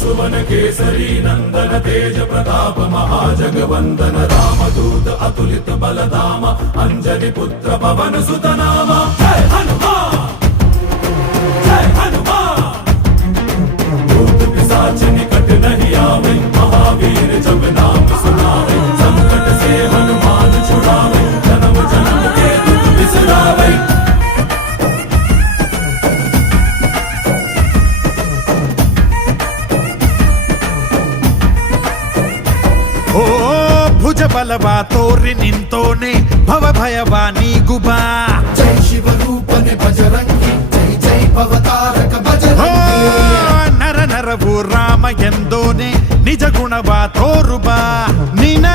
सुवन केसरी नंदन तेज प्रताप महाजगवंदन रामदूत अतुलित बलधाम अंजनी पुत्र पवन सुत नाम जय हनुमान जय हनुमान भूत पिशाच निकट नहीं आवे महावीर जब नाम सुनावे संकट से हनुमान छुड़ावे जन्म जन्म के दुख बिसरावे ಓ ಭುಜ ಬಲವಾ ತೋರಿ ನಿಂತೋನೆ ಭವ ಭಯವಾ ನೀಗುಬಾ ಜೈ ಶಿವರೂಪನೆ ಬಜರಂಗಿ ಜೈ ಜೈ ಭವತಾರಕ ಬಜರಂಗಿ ನರ ನರವು ರಾಮ ಎಂದೋನೆ ನಿಜ ಗುಣವಾ ತೋರುಬಾ ನಿನ